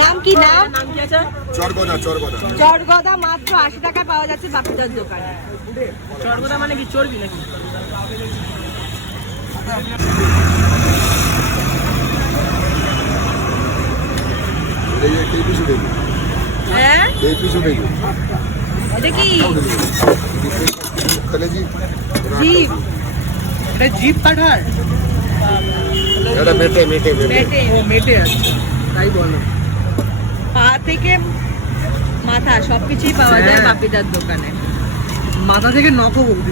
নাম কি নাম? চরগদা। চরগদা মাত্র 80 টাকায় পাওয়া যাচ্ছে বাপিদার দোকানে। চরগদা মানে কি চর্বি নাকি? হ্যাঁ এটা কি জিপ? এটা জিপ কাঠার? মেটে মেটে ও মেটে আছে, তাই বলো। পা থেকে মাথা সবকিছুই পাওয়া যায় হ্যাঁ। বাপিদার দোকানে। মাথা থেকে নখ অবধি।